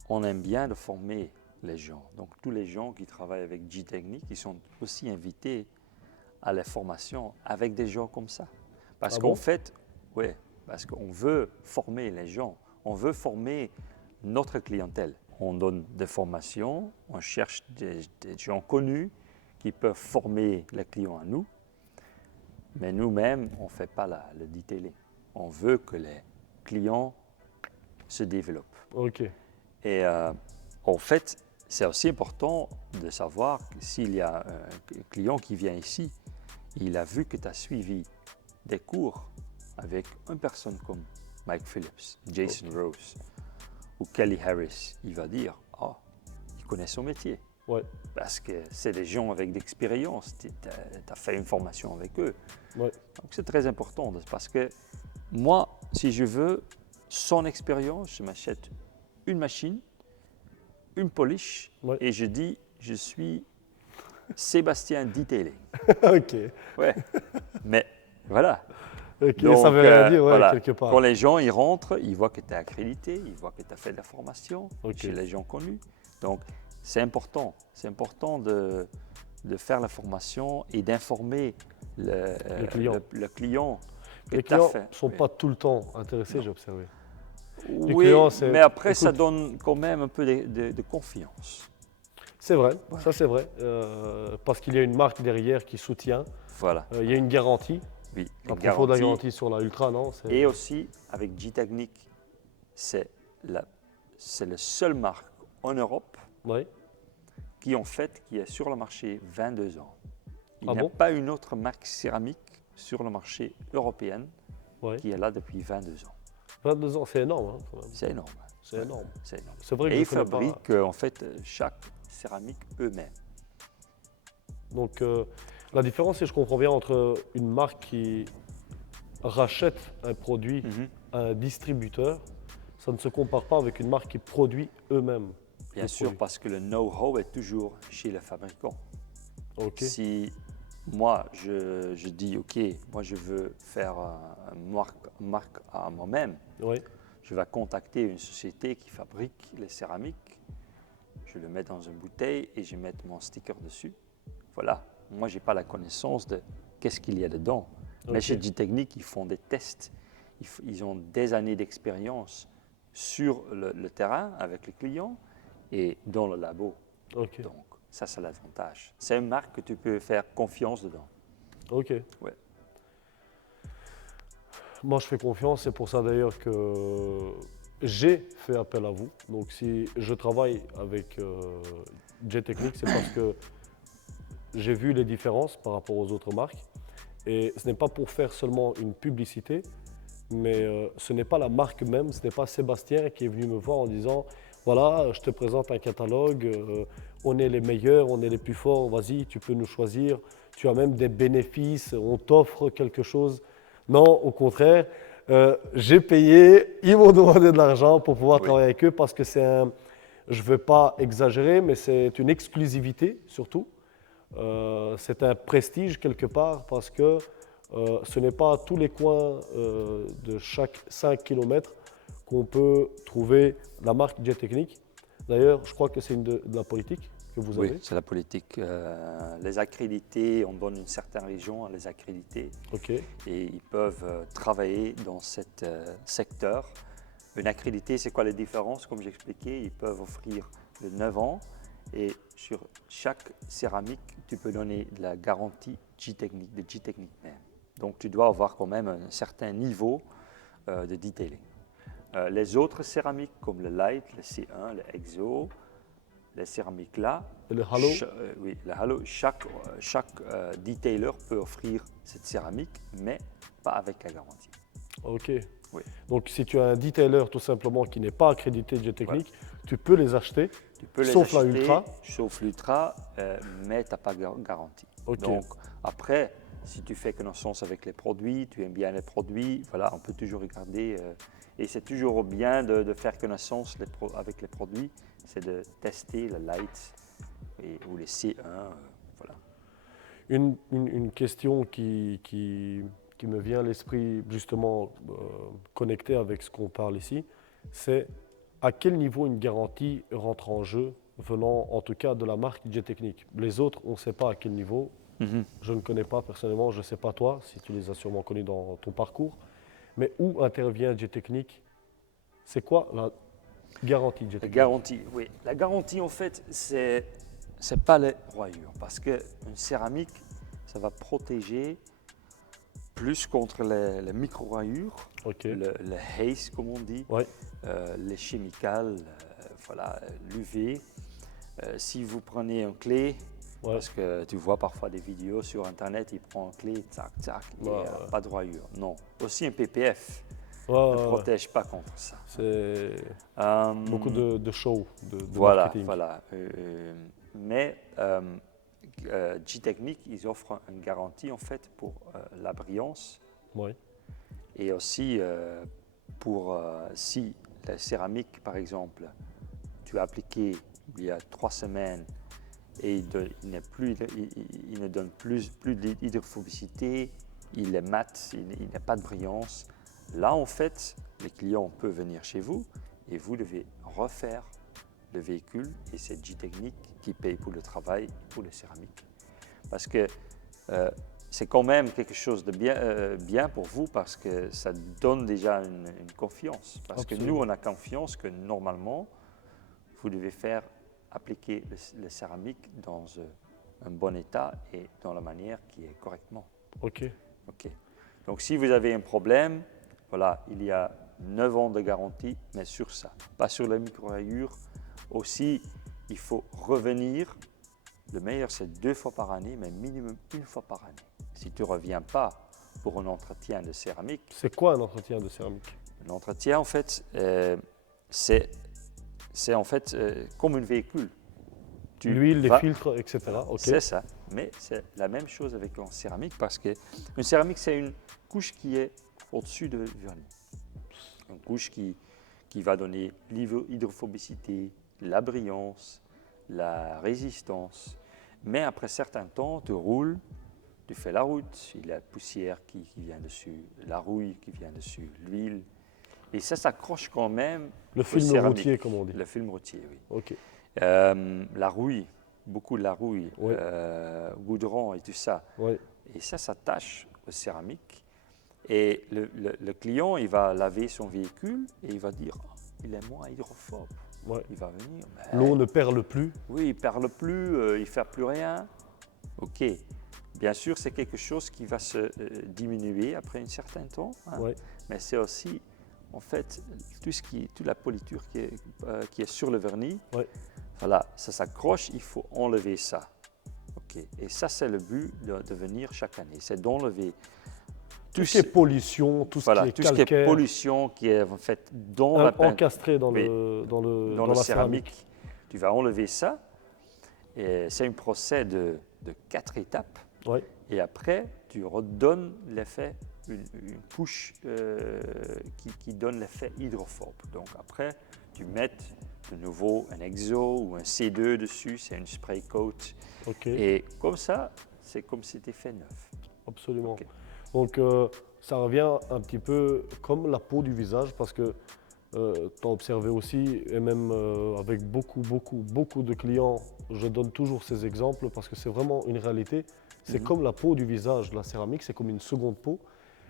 on aime bien de former les gens. Donc, tous les gens qui travaillent avec G-Technique, ils sont aussi invités à la formation avec des gens comme ça. Parce Ah qu'en bon? fait, ouais, parce qu'on veut former les gens, on veut former notre clientèle. On donne des formations, on cherche des gens connus qui peuvent former les clients à nous, mais nous-mêmes, on ne fait pas le detailing. On veut que les clients se développent. ok, Et en fait, c'est aussi important de savoir que s'il y a un client qui vient ici, il a vu que tu as suivi des cours avec une personne comme Mike Phillips, Jason Rose ou Kelly Harris, il va dire « Ah, il connaît son métier. ouais, » Parce que c'est des gens avec d'expérience, tu as fait une formation avec eux. ouais, Donc c'est très important parce que moi, si je veux son expérience, je m'achète une machine, une polish ouais. et je dis je suis Sébastien Detailing. ok, Ouais, mais voilà. ok, Donc, ça veut rien dire, ouais, voilà. quelque part. Quand les gens ils rentrent, ils voient que tu es accrédité, ils voient que tu as fait de la formation Ok. chez les gens connus. Donc c'est important de faire la formation et d'informer Le client. le client que Les tu as clients fait. ne sont Oui. pas tout le temps intéressés, j'ai observé. Oui, clients, c'est, mais après, ça écoute, donne quand même un peu de confiance. c'est vrai, Ouais. ça c'est vrai, parce qu'il y a une marque derrière qui soutient. Voilà. Il y a une garantie. Oui, À une propos de la garantie. garantie sur la Ultra, non? Et aussi, avec G-Technique, c'est le seul marque en Europe Oui. qui est sur le marché 22 ans. Il Ah n'y a bon? pas une autre marque céramique sur le marché européen Ouais. qui est là depuis 22 ans. 22 ans, c'est énorme, hein, quand même. C'est énorme. C'est énorme. C'est énorme. C'est vrai que Et je ils connais pas. fabriquent en fait chaque céramique eux-mêmes. Donc la différence, si je comprends bien, entre une marque qui rachète un produit Mhm. à un distributeur, ça ne se compare pas avec une marque qui produit eux-mêmes. Bien le sûr, produit. parce que le know-how est toujours chez le fabricant. Ok. Si moi, je dis, OK, moi je veux faire une marque à moi-même, Oui. je vais contacter une société qui fabrique les céramiques, je le mets dans une bouteille et je mets mon sticker dessus. Voilà, moi je n'ai pas la connaissance de qu'est-ce qu'il y a dedans. Mais Ok. chez G-Technique, ils font des tests, ils ont des années d'expérience sur le terrain avec les clients et dans le labo. Ok. Donc, ça, c'est l'avantage. C'est une marque que tu peux faire confiance dedans. Ok. Ouais. Moi, je fais confiance. C'est pour ça d'ailleurs que j'ai fait appel à vous. Donc, si je travaille avec J-Technique, c'est parce que j'ai vu les différences par rapport aux autres marques. Et ce n'est pas pour faire seulement une publicité, mais ce n'est pas la marque même, ce n'est pas Sébastien qui est venu me voir en disant voilà, je te présente un catalogue, on est les meilleurs, on est les plus forts, vas-y, tu peux nous choisir, tu as même des bénéfices, on t'offre quelque chose. Non, au contraire, j'ai payé, ils m'ont demandé de l'argent pour pouvoir Oui. travailler avec eux parce que c'est un, je ne veux pas exagérer, mais c'est une exclusivité surtout. C'est un prestige quelque part parce que ce n'est pas à tous les coins de chaque 5 km qu'on peut trouver la marque J-Technique. D'ailleurs, je crois que c'est de la politique que vous avez. Oui, c'est la politique. Les accrédités, on donne une certaine région à les accrédités Ok, et ils peuvent travailler dans ce secteur. Une accrédité, c'est quoi les différences? Comme j'expliquais, ils peuvent offrir de 9 ans et sur chaque céramique, tu peux donner de la garantie G-Technique, de G-Technique même. Donc tu dois avoir quand même un certain niveau de detailing. Les autres céramiques comme le Light, le C1, le Exo, les céramiques là, Et le halo, oui, le Halo, chaque detailer peut offrir cette céramique, mais pas avec la garantie. ok. Oui. Donc si tu as un detailer tout simplement qui n'est pas accrédité G-Technique, tu peux les acheter, Tu peux les sauf la acheter, Ultra. sauf l'Ultra, mais tu n'as pas garantie. Ok. Donc après, si tu fais connaissance avec les produits, tu aimes bien les produits, voilà, on peut toujours regarder. Et c'est toujours bien de faire connaissance avec les produits, c'est de tester le Light ou les C1. Voilà. Une question qui me vient à l'esprit, justement connectée avec ce qu'on parle ici, c'est à quel niveau une garantie rentre en jeu, venant en tout cas de la marque G-Technique. Les autres, on ne sait pas à quel niveau. Je ne connais pas personnellement, je ne sais pas toi, si tu les as sûrement connus dans ton parcours. Mais où intervient G-Technique? C'est quoi la garantie La G-Technique? garantie, oui. La garantie, en fait, c'est pas les royures. Parce qu'une céramique, ça va protéger plus contre les micro-royures, Ok. le haze, comme on dit, Ouais. les chimicales, voilà, l'UV. Si vous prenez une clé, Ouais. parce que tu vois parfois des vidéos sur Internet, il prend une clé, tac, tac, et Ouais. pas de royure. Non. Aussi un PPF Ouais, ne ouais. protège pas contre ça. C'est beaucoup de show, de Voilà, marketing. voilà. Mais G-Technique, ils offrent une garantie en fait pour la brillance Ouais. et aussi pour si la céramique, par exemple, tu as appliqué il y a 3 semaines et il ne donne plus d'hydrophobicité, il est mat, il n'a pas de brillance. Là, en fait, les clients peuvent venir chez vous et vous devez refaire le véhicule et c'est G-Technique qui paye pour le travail et pour les céramiques. Parce que c'est quand même quelque chose de bien pour vous parce que ça donne déjà une confiance. Parce Absolument. que nous, on a confiance que normalement, vous devez faire appliquer les céramiques dans un bon état et dans la manière qui est correctement. Ok. Ok. Donc si vous avez un problème, voilà, il y a 9 ans de garantie, mais sur ça, pas sur les micro-rayures. Aussi, il faut revenir. Le meilleur, c'est 2 fois par année, mais minimum 1 fois par année. Si tu ne reviens pas pour un entretien de céramique, C'est quoi un entretien de céramique? un entretien, en fait, c'est en fait comme un véhicule. L'huile, les filtres, etc. Ok. C'est ça, mais c'est la même chose avec une céramique parce qu'une céramique, c'est une couche qui est au-dessus de vernis. Une couche qui va donner l'hydrophobicité, la brillance, la résistance. Mais après certain temps, tu roules, tu fais la route, il y a la poussière qui vient dessus, la rouille qui vient dessus, l'huile. Et ça s'accroche quand même. Le film routier, comme on dit. Le film routier, oui. Ok. La rouille, beaucoup de la rouille, Oui. goudron et tout ça. Ouais. Et ça s'attache aux céramiques. Et le client, il va laver son véhicule et il va dire oh, il est moins hydrophobe. Ouais. Il va venir. L'eau ne perle plus. Oui, il ne perle plus, il ne fait plus rien. OK. Bien sûr, c'est quelque chose qui va se diminuer après un certain temps. Hein. Ouais. Mais c'est aussi, en fait, toute la politure qui est sur le vernis. Ouais. Voilà, ça s'accroche, il faut enlever ça. OK. Et ça, c'est le but de venir chaque année. C'est d'enlever Tout ce qui est pollution, tout ce qui est tout ce qui calcaire, est pollution qui est en fait dans la peinture, encastré dans la céramique. Tu vas enlever ça. Et c'est un procès de 4 étapes. Ouais. Et après, tu redonnes l'effet, une couche qui donne l'effet hydrophobe. Donc après, tu mets de nouveau un Exo ou un C2 dessus, c'est une spray coat. Ok. Et comme ça, c'est comme si c'était fait neuf. Absolument. Okay. Donc ça revient un petit peu comme la peau du visage parce que tu as observé aussi, et même avec beaucoup de clients, je donne toujours ces exemples parce que c'est vraiment une réalité. C'est comme la peau du visage, la céramique, c'est comme une seconde peau.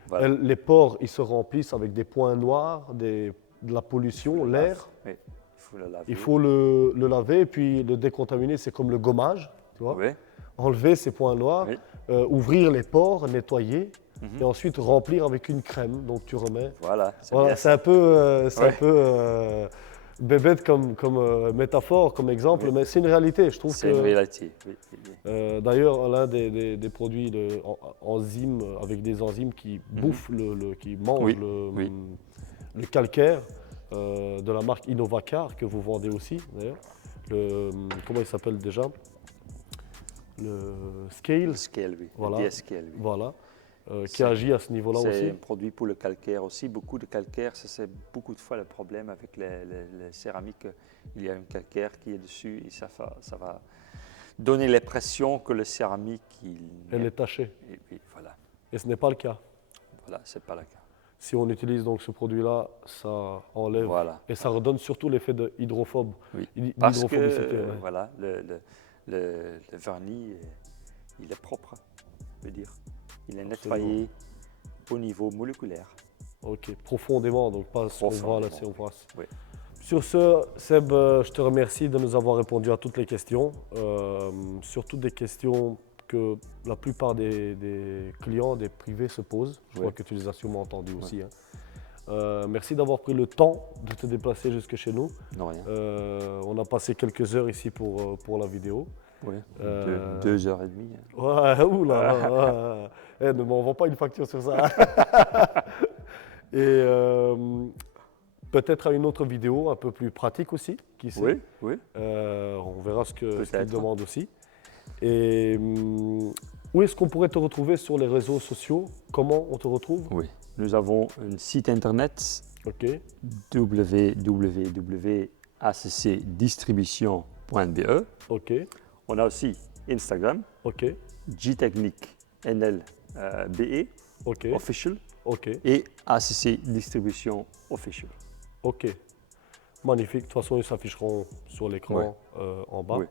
Voilà. Les pores, ils se remplissent avec des points noirs, de la pollution, l'air. Oui. Il faut le laver. Il faut le laver et puis le décontaminer, c'est comme le gommage, tu vois. Oui. Enlever ces points noirs, Oui. ouvrir les pores, nettoyer. et ensuite remplir avec une crème. Donc tu remets. Voilà, Voilà, c'est un peu, bébête comme métaphore, comme exemple, Oui. mais c'est une réalité. Je trouve c'est une que réalité. Oui, oui, oui. d'ailleurs, l'un des produits enzymes, avec des enzymes qui bouffent, qui mangent Oui, oui. le calcaire de la marque Innovacar, que vous vendez aussi d'ailleurs. Comment il s'appelle déjà? Le Scale, Le scale, oui. Voilà. Le DScale, oui. voilà, qui C'est- agit à ce niveau-là C'est aussi. un produit pour le calcaire aussi. Beaucoup de calcaire, ça c'est beaucoup de fois le problème avec les céramiques. Il y a un calcaire qui est dessus et ça va donner l'impression que le céramique, Elle est tachée. et voilà, Et ce n'est pas le cas. voilà, c'est pas le cas. Si on utilise donc ce produit-là, ça enlève Voilà. et ça redonne surtout l'effet de hydrophobe. Oui. Hy- Parce que d'hydrophobicité, ouais. voilà, le vernis, il est propre, je veux dire. Il est nettoyé au niveau moléculaire. Ok, profondément, donc pas ce qu'on voit là, Profondément, si on passe. oui. Sur ce, Seb, je te remercie de nous avoir répondu à toutes les questions, surtout des questions que la plupart des clients, des privés se posent. Je crois Oui. que tu les as sûrement entendus aussi. Hein. Merci d'avoir pris le temps de te déplacer jusque chez nous. Non, rien. On a passé quelques heures ici pour la vidéo. Oui. Euh, 2 heures et demie. Hein. Ouais, oula, ne m'envoie pas une facture sur ça. Et peut-être à une autre vidéo un peu plus pratique aussi, qui sait. Oui, oui. On verra ce qu'il Peut-être. demande aussi. Et où est-ce qu'on pourrait te retrouver sur les réseaux sociaux? Comment on te retrouve? Oui. Nous avons un site internet Ok, www.accdistribution.be. ok, On a aussi Instagram, ok, Gtechnique NLBE ok, Official ok, et ACC Distribution Official. ok. Magnifique. De toute façon, ils s'afficheront sur l'écran en bas. Oui.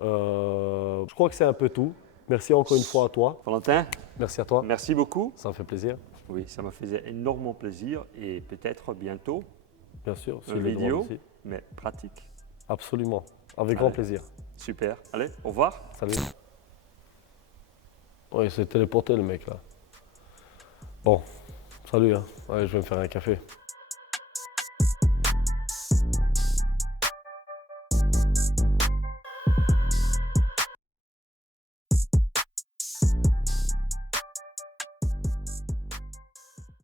Je crois que c'est un peu tout. Merci encore une fois à toi. Valentin, Merci à toi. merci beaucoup. Ça me fait plaisir. Oui, ça m'a fait énormément plaisir et peut-être bientôt Bien sûr. une suivez le droit vidéo, aussi. mais pratique. Absolument. Avec grand Allez. plaisir. Super. Allez, au revoir. Salut. Oui, il s'est téléporté le mec là. Bon, salut. Hein. Ouais, je vais me faire un café.